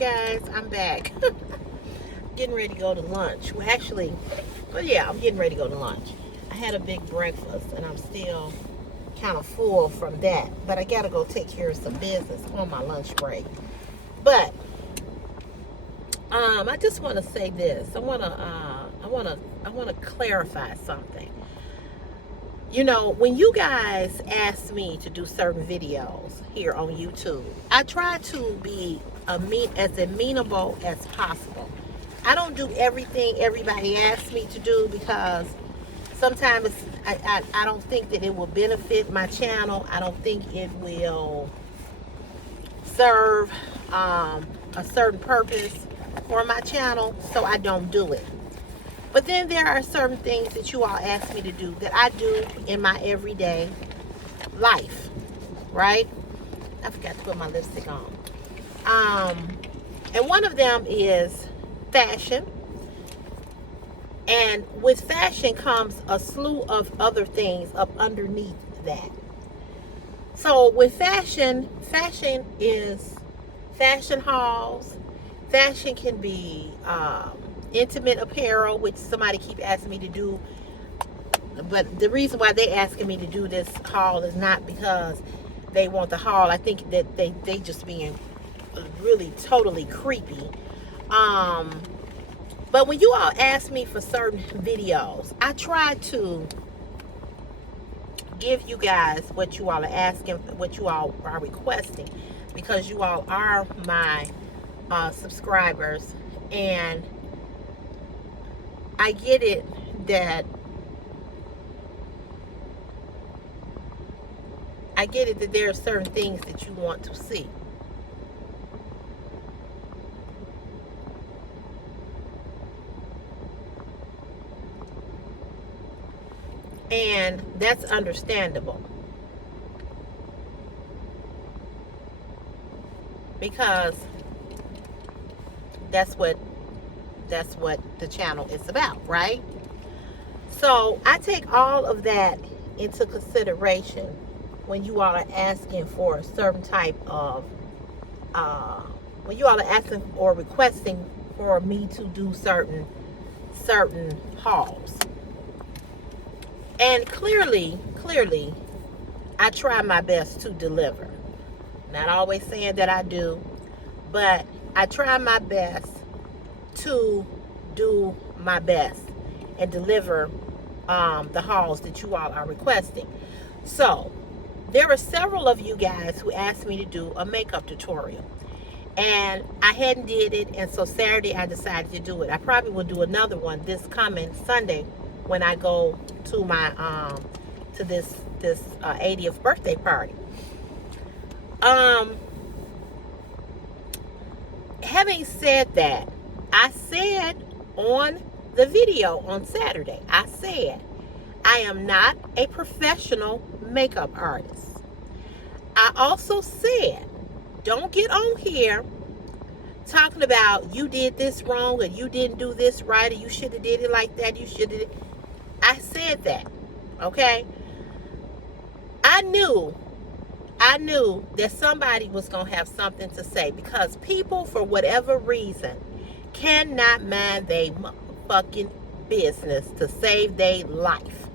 guys, I'm back. Getting ready to go to lunch. Well, actually, yeah, I'm getting ready to go to lunch. I had a big breakfast and I'm still kind of full from that, but I gotta go take care of some business on my lunch break. But I just want to say this. I want to clarify something. You know, when you guys ask me to do certain videos here on YouTube, I try to be as amenable as possible. I don't do everything everybody asks me to do because sometimes I don't think that it will benefit my channel. I don't think it will serve a certain purpose for my channel, so I don't do it. But then there are certain things that you all ask me to do that I do in my everyday life, right? I forgot to put my lipstick on. And one of them is fashion. And with fashion comes a slew of other things up underneath that. So with fashion is fashion hauls. Fashion can be intimate apparel, which somebody keep asking me to do. But the reason why they asking me to do this haul is not because they want the haul. I think that they just being really totally creepy. But when you all ask me for certain videos, I try to give you guys what you all are asking, what you all are requesting, because you all are my subscribers, and I get it that there are certain things that you want to see. And that's understandable. Because that's what the channel is about, right? So I take all of that into consideration when you all are asking for a certain type of when you all are asking or requesting for me to do certain hauls. And clearly I try my best to deliver. Not always saying that I do, but I try my best to do my best and deliver the hauls that you all are requesting. So there are several of you guys who asked me to do a makeup tutorial, and I hadn't did it, and so Saturday I decided to do it. I probably will do another one this coming Sunday when I go to my to this 80th birthday party. Having said that, I said on the video on Saturday, I said I am not a professional makeup artist. I also said, don't get on here talking about you did this wrong, or you didn't do this right, or you should have did it like that, you should have. I said that, okay? I knew that somebody was going to have something to say, because people, for whatever reason, cannot mind their fucking business to save their life.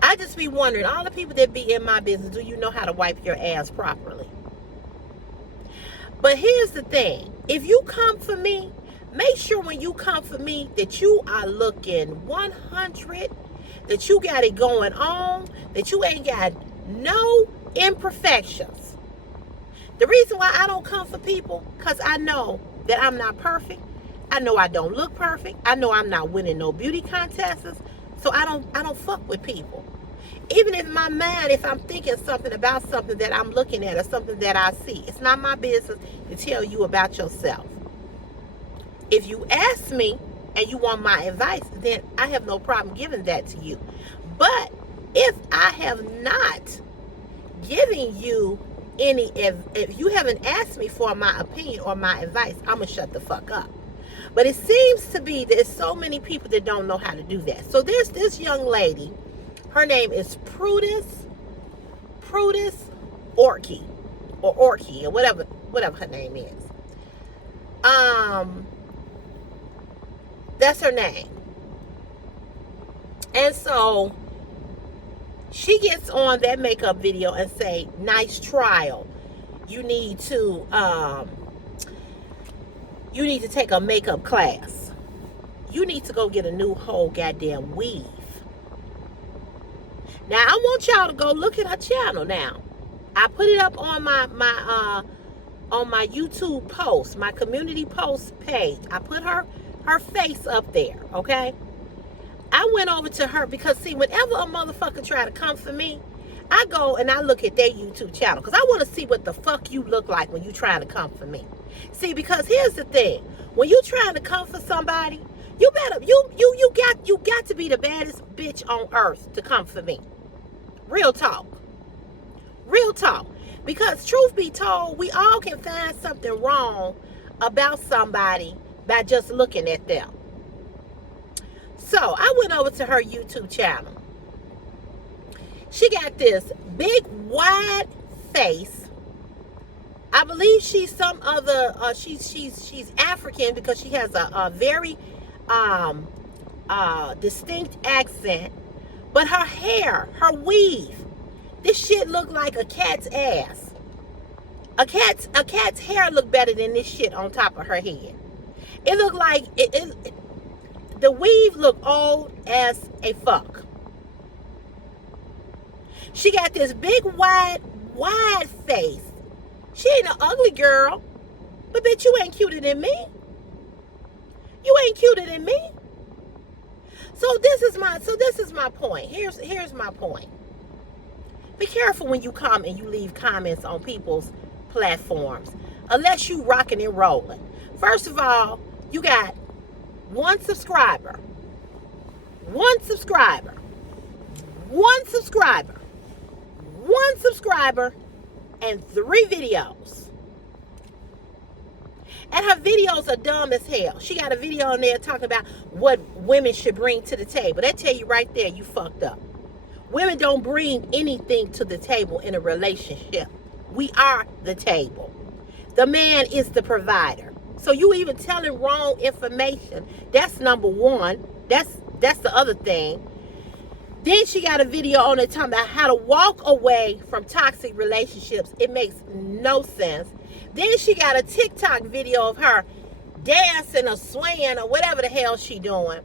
I just be wondering, all the people that be in my business, do you know how to wipe your ass properly? But here's the thing. If you come for me, make sure when you come for me that you are looking 100, that you got it going on, that you ain't got no imperfections. The reason why I don't come for people, because I know that I'm not perfect. I know I don't look perfect. I know I'm not winning no beauty contests. So I don't fuck with people. Even in my mind, if I'm thinking something about something that I'm looking at or something that I see, it's not my business to tell you about yourself. If you ask me and you want my advice, then I have no problem giving that to you. But if I have not given you any, if you haven't asked me for my opinion or my advice, I'm going to shut the fuck up. But it seems to be there's so many people that don't know how to do that. So there's this young lady. Her name is Prudence Orky, or whatever her name is. That's her name. And so she gets on that makeup video and say, nice trial. You need to take a makeup class. You need to go get a new whole goddamn weave. Now I want y'all to go look at her channel now. I put it up on my YouTube post, my community post page. I put her face up there, okay? I went over to her because, see, whenever a motherfucker try to come for me, I go and I look at their YouTube channel because I want to see what the fuck you look like when you trying to come for me. See, because here's the thing. When you trying to come for somebody, you got to be the baddest bitch on earth to come for me. Real talk. Real talk. Because truth be told, we all can find something wrong about somebody by just looking at them. So I went over to her YouTube channel. She got this big wide face. I believe she's some other she's African because she has a very distinct accent. But her hair, her weave, this shit look like a cat's ass. A cat's hair look better than this shit on top of her head. It looked like the weave look old as a fuck. She got this big wide face. She ain't an ugly girl, but bitch, you ain't cuter than me. You ain't cuter than me. So this is my point. Here's my point. Be careful when you come and you leave comments on people's platforms, unless you rocking and rolling. First of all, you got one subscriber, and 3 videos. And her videos are dumb as hell. She got a video on there talking about what women should bring to the table. That tell you right there, you fucked up. Women don't bring anything to the table in a relationship. We are the table. The man is the provider. So you even telling wrong information. That's number one. That's the other thing. Then she got a video on it talking about how to walk away from toxic relationships. It makes no sense. Then she got a TikTok video of her dancing or swaying or whatever the hell she doing.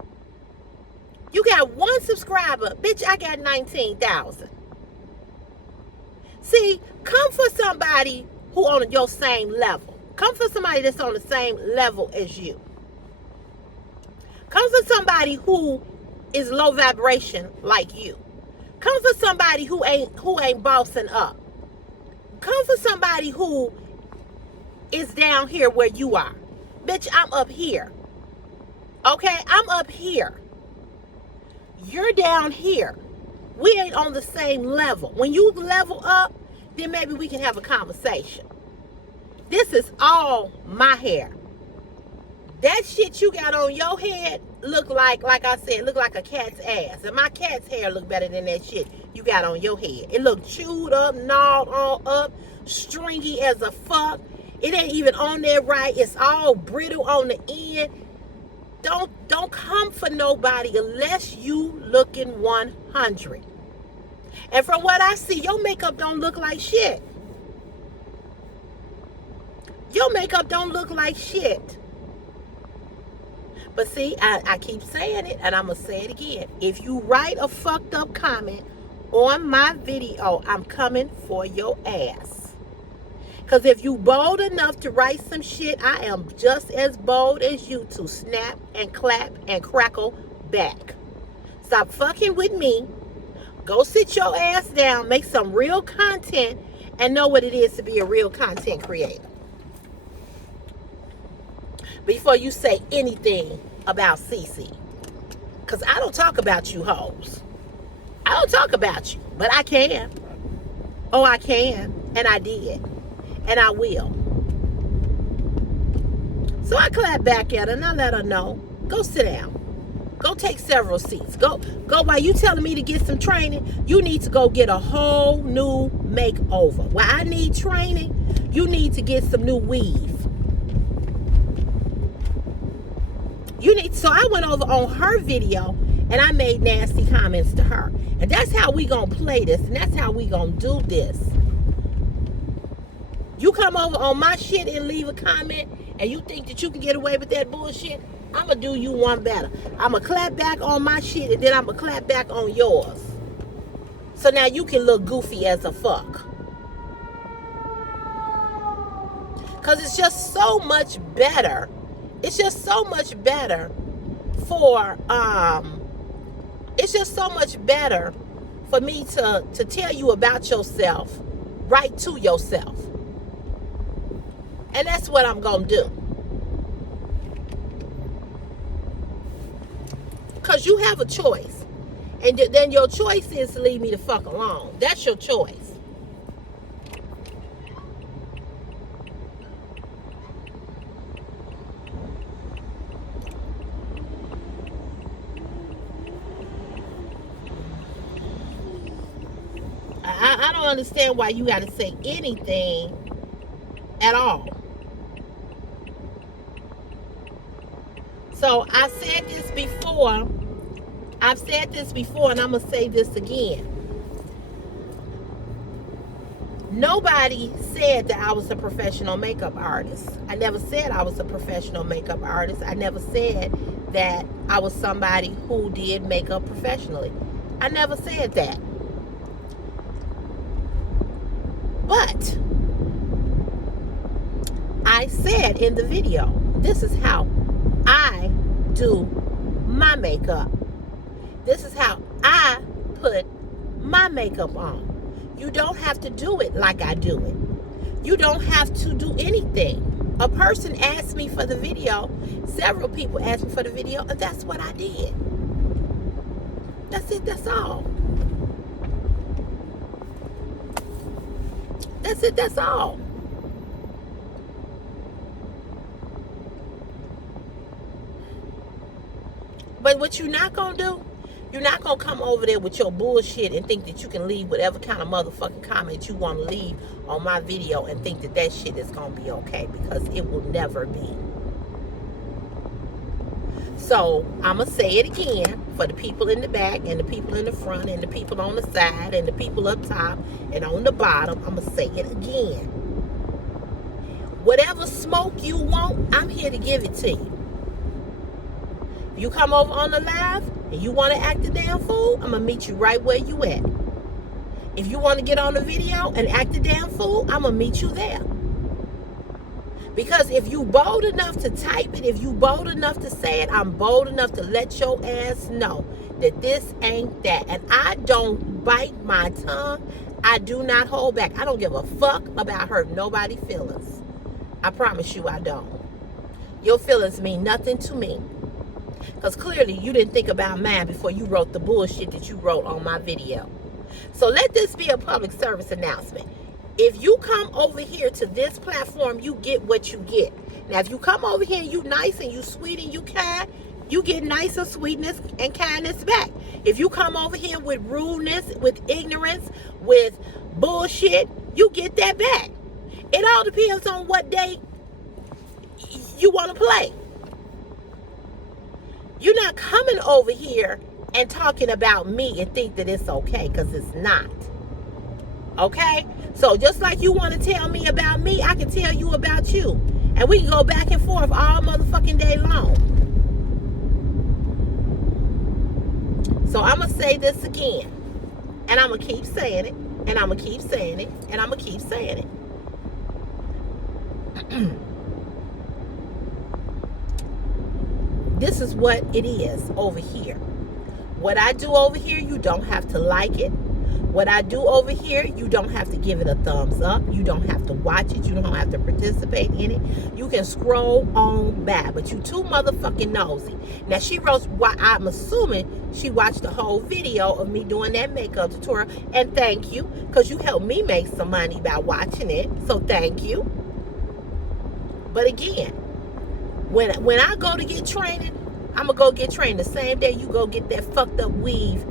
You got 1 subscriber. Bitch, I got 19,000. See, come for somebody who on your same level. Come for somebody that's on the same level as you. Come for somebody who is low vibration like you. Come for somebody who ain't bossing up. Come for somebody who is down here where you are. Bitch, I'm up here. Okay? I'm up here. You're down here. We ain't on the same level. When you level up, then maybe we can have a conversation. This is all my hair. That shit you got on your head look like I said, look like a cat's ass. And my cat's hair look better than that shit you got on your head. It look chewed up, gnawed all up, stringy as a fuck. It ain't even on there right. It's all brittle on the end. Don't come for nobody unless you looking 100. And from what I see, your makeup don't look like shit. Your makeup don't look like shit. But see, I keep saying it, and I'm going to say it again. If you write a fucked up comment on my video, I'm coming for your ass. Because if you bold enough to write some shit, I am just as bold as you to snap and clap and crackle back. Stop fucking with me. Go sit your ass down, make some real content, and know what it is to be a real content creator. Before you say anything about Cece. Because I don't talk about you hoes. I don't talk about you, but I can. Oh, I can. And I did. And I will. So I clap back at her and I let her know, go sit down. Go take several seats. Go while you telling me to get some training, you need to go get a whole new makeover. While I need training, you need to get some new weave. So I went over on her video and I made nasty comments to her. And that's how we gonna play this, and that's how we gonna do this. You come over on my shit and leave a comment and you think that you can get away with that bullshit, I'ma do you one better. I'ma clap back on my shit and then I'ma clap back on yours. So now you can look goofy as a fuck. Cause it's just so much better. It's just so much better for it's just so much better for me to tell you about yourself right to yourself. And that's what I'm gonna do. Cause you have a choice. And then your choice is to leave me the fuck alone. That's your choice. I don't understand why you got to say anything at all. So I said this before. I've said this before and I'm going to say this again. Nobody said that I was a professional makeup artist. I never said I was a professional makeup artist. I never said that I was somebody who did makeup professionally. I never said that. But I said in the video, this is how I do my makeup. This is how I put my makeup on. You don't have to do it like I do it. You don't have to do anything. A person asked me for the video. Several people asked me for the video, and that's what I did. That's it. That's all. That's it. That's all. But what you're not going to do, you're not going to come over there with your bullshit and think that you can leave whatever kind of motherfucking comment you want to leave on my video and think that that shit is going to be okay, because it will never be. So I'm going to say it again for the people in the back and the people in the front and the people on the side and the people up top and on the bottom. I'm going to say it again. Whatever smoke you want, I'm here to give it to you. If you come over on the live and you want to act a damn fool, I'm going to meet you right where you at. If you want to get on the video and act a damn fool, I'm going to meet you there. Because if you bold enough to type it, if you bold enough to say it, I'm bold enough to let your ass know that this ain't that. And I don't bite my tongue. I do not hold back. I don't give a fuck about hurting nobody's feelings. I promise you I don't. Your feelings mean nothing to me. Because clearly you didn't think about mine before you wrote the bullshit that you wrote on my video. So let this be a public service announcement. If you come over here to this platform, you get what you get. Now, if you come over here and you nice and you sweet and you kind, you get nicer sweetness and kindness back. If you come over here with rudeness, with ignorance, with bullshit, you get that back. It all depends on what day you want to play. You're not coming over here and talking about me and think that it's okay, because it's not. Okay? So just like you want to tell me about me, I can tell you about you. And we can go back and forth all motherfucking day long. So I'm going to say this again. And I'm going to keep saying it. And I'm going to keep saying it. And I'm going to keep saying it. This is what it is over here. What I do over here, you don't have to like it. What I do over here, you don't have to give it a thumbs up. You don't have to watch it. You don't have to participate in it. You can scroll on back, but you too motherfucking nosy. Now, she wrote, I'm assuming she watched the whole video of me doing that makeup tutorial. And thank you, because you helped me make some money by watching it. So thank you. But again, when I go to get training, I'm going to go get trained the same day you go get that fucked up weave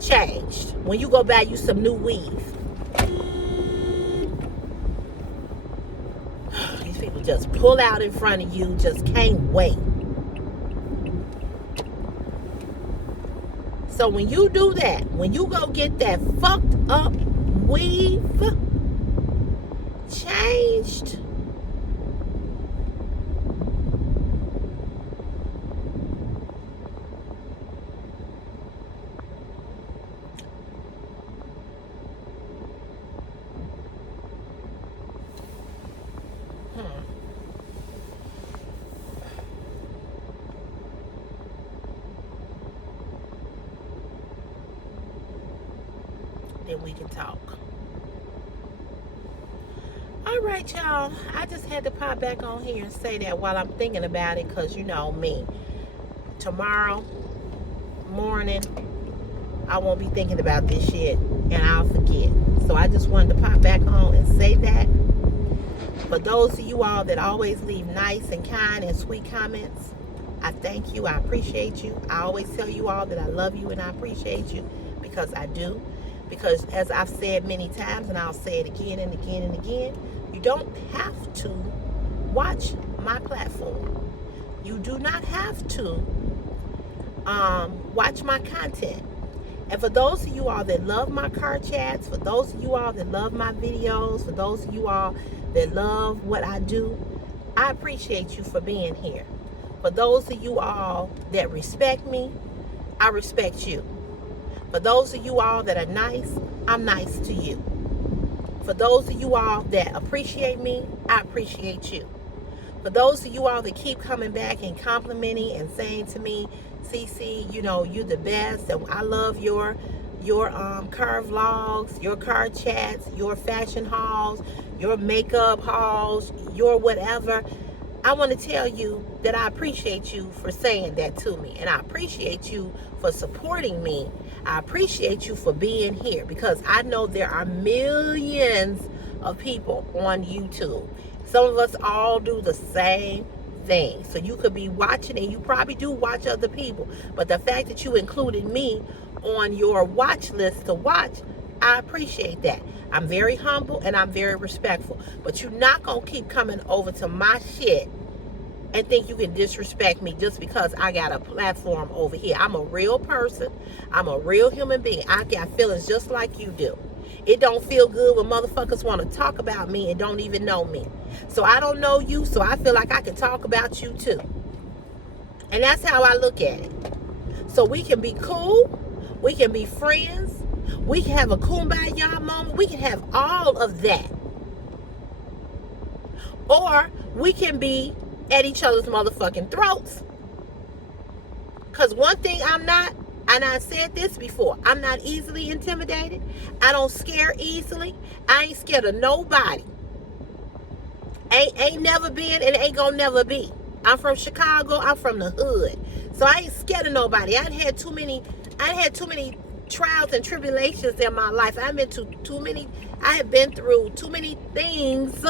changed. When you go buy you some new weave. These people just pull out in front of you, just can't wait. So when you do that, when you go get that fucked up weave changed, then we can talk. All right, y'all. I just had to pop back on here and say that while I'm thinking about it, because you know me. Tomorrow morning, I won't be thinking about this shit and I'll forget. So I just wanted to pop back on and say that. For those of you all that always leave nice and kind and sweet comments, I thank you. I appreciate you. I always tell you all that I love you and I appreciate you, because I do. Because as I've said many times, and I'll say it again and again and again, you don't have to watch my platform. You do not have to watch my content. And for those of you all that love my car chats, for those of you all that love my videos, for those of you all that love what I do, I appreciate you for being here. For those of you all that respect me, I respect you. For those of you all that are nice, I'm nice to you. For those of you all that appreciate me, I appreciate you. For those of you all that keep coming back and complimenting and saying to me, CC, you know, you're the best, and I love your car vlogs, your car chats, your fashion hauls, your makeup hauls, your whatever. I want to tell you that I appreciate you for saying that to me, and I appreciate you for supporting me. I appreciate you for being here, because I know there are millions of people on YouTube. Some of us all do the same thing. So you could be watching, and you probably do watch other people, but the fact that you included me on your watch list to watch, I appreciate that. I'm very humble and I'm very respectful, but you're not gonna keep coming over to my shit and think you can disrespect me just because I got a platform over here. I'm a real person. I'm a real human being. I got feelings just like you do. It don't feel good when motherfuckers want to talk about me and don't even know me. So I don't know you, so I feel like I can talk about you too. And that's how I look at it. So we can be cool. We can be friends. We can have a kumbaya moment. We can have all of that. Or we can be at each other's motherfucking throats. Because one thing I'm not, and I said this before, I'm not easily intimidated. I don't scare easily. I ain't scared of nobody. Ain't never been and ain't gonna never be. I'm from Chicago. I'm from the hood. So I ain't scared of nobody. I had too many trials and tribulations in my life. I have been through too many things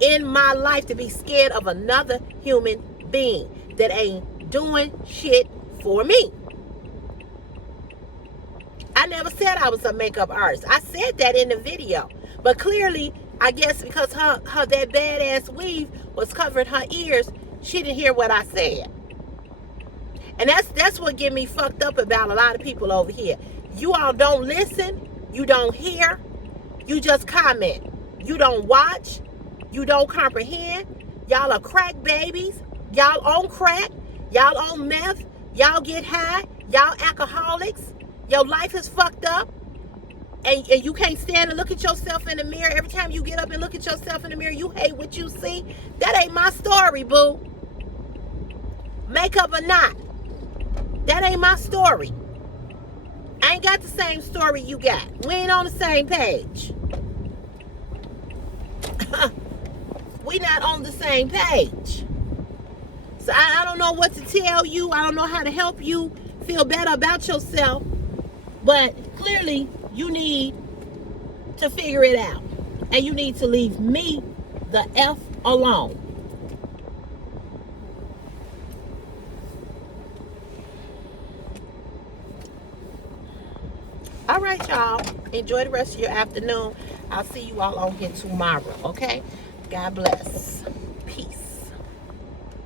in my life to be scared of another human being that ain't doing shit for me. I never said I was a makeup artist. I said that in the video. But clearly, I guess because her that badass weave was covering her ears, she didn't hear what I said. And that's what get me fucked up about a lot of people over here. You all don't listen. You don't hear. You just comment. You don't watch. You don't comprehend. Y'all are crack babies. Y'all on crack. Y'all on meth. Y'all get high. Y'all alcoholics. Your life is fucked up. And you can't stand and look at yourself in the mirror. Every time you get up and look at yourself in the mirror, you hate what you see. That ain't my story, boo. Makeup or not. That ain't my story. I ain't got the same story you got. We ain't on the same page. We not on the same page. So I don't know what to tell you. I don't know how to help you feel better about yourself. But clearly, you need to figure it out. And you need to leave me the F alone. All right, y'all. Enjoy the rest of your afternoon. I'll see you all on here tomorrow, okay? God bless.